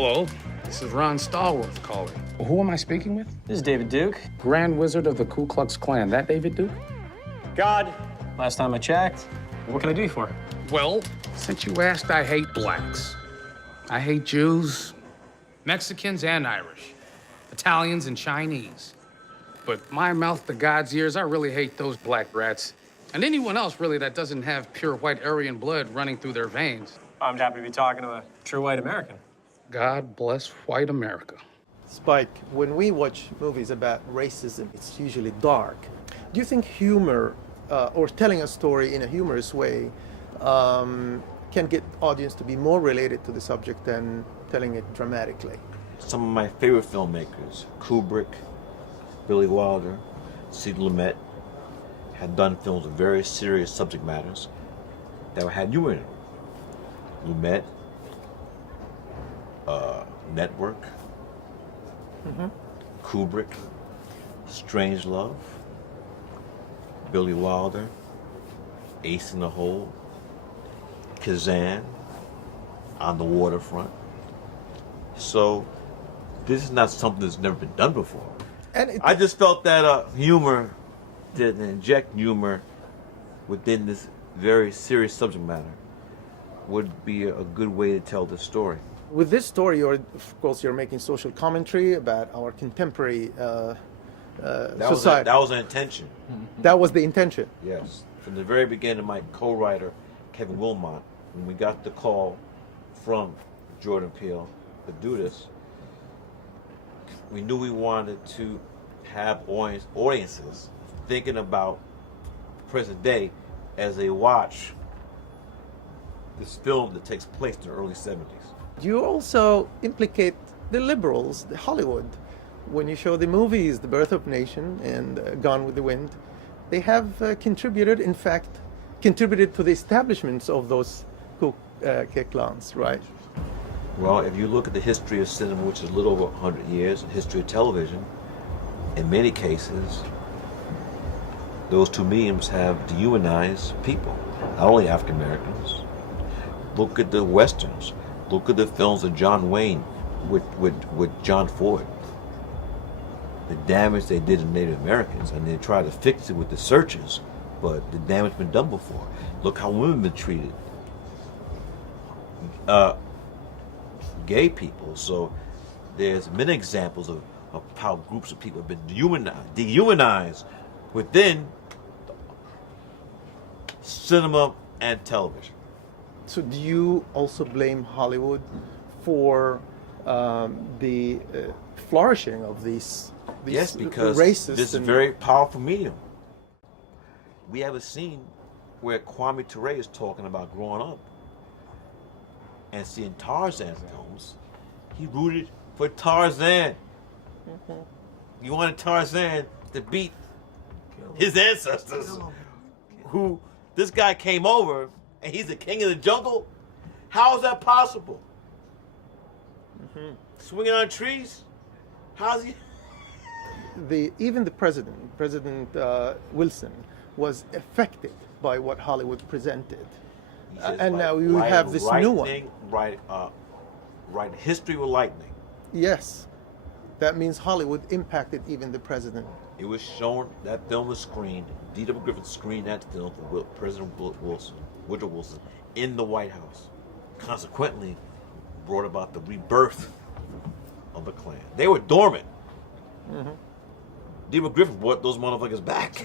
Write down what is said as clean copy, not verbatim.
Hello, this is Ron Stallworth calling. Who am I speaking with? This is David Duke. Grand Wizard of the Ku Klux Klan. That David Duke? God. Last time I checked. What can I do you for? Well, since you asked, I hate blacks. I hate Jews, Mexicans and Irish, Italians and Chinese. But my mouth to God's ears, I really hate those black rats. And anyone else, really, that doesn't have pure white Aryan blood running through their veins. I'm happy to be talking to a true white American. God bless white America. Spike, when we watch movies about racism, it's usually dark. Do you think humor or telling a story in a humorous way can get audience to be more related to the subject than telling it dramatically? Some of my favorite filmmakers, Kubrick, Billy Wilder, Sidney Lumet, had done films with very serious subject matters that had humor in them. Lumet, Network, Kubrick, Strangelove, Billy Wilder, Ace in the Hole, Kazan, On the Waterfront. So this is not something that's never been done before. And I just felt that humor, to inject humor within this very serious subject matter would be a good way to tell the story. with this story, of course, you're making social commentary about our contemporary society. That was an intention. That was the intention. Yes. From the very beginning, my co-writer, Kevin Wilmot, when we got the call from Jordan Peele to do this, we knew we wanted to have audiences thinking about present day as they watch this film that takes place in the early 70s. You also implicate the liberals, the Hollywood. When you show the movies, The Birth of a Nation and Gone with the Wind, they have contributed to the establishments of those Ku Klux, right? Well, if you look at the history of cinema, which is a little over 100 years, the history of television, in many cases, those two mediums have dehumanized people, not only African Americans. Look at the Westerns. Look at the films of John Wayne with John Ford. The damage they did to Native Americans, and they try to fix it with the searches, but the damage been done before. Look how women been treated. Gay people. So there's many examples of how groups of people have been dehumanized within cinema and television. So do you also blame Hollywood for the flourishing of these Yes, because racist this is a very powerful medium. We have a scene where Kwame Ture is talking about growing up and seeing Tarzan films. He rooted for Tarzan. You wanted Tarzan to beat his ancestors. Who this guy came over and he's the king of the jungle? How is that possible? Swinging on trees? How's he? Even the President Wilson, was affected by what Hollywood presented, and now you have this new one. Right, history with lightning. Yes, that means Hollywood impacted even the president. It was shown, that film was screened. D.W. Griffith screened that film for President Woodrow Wilson, in the White House. Consequently, brought about the rebirth of the Klan. They were dormant. D.W. Griffith brought those motherfuckers back.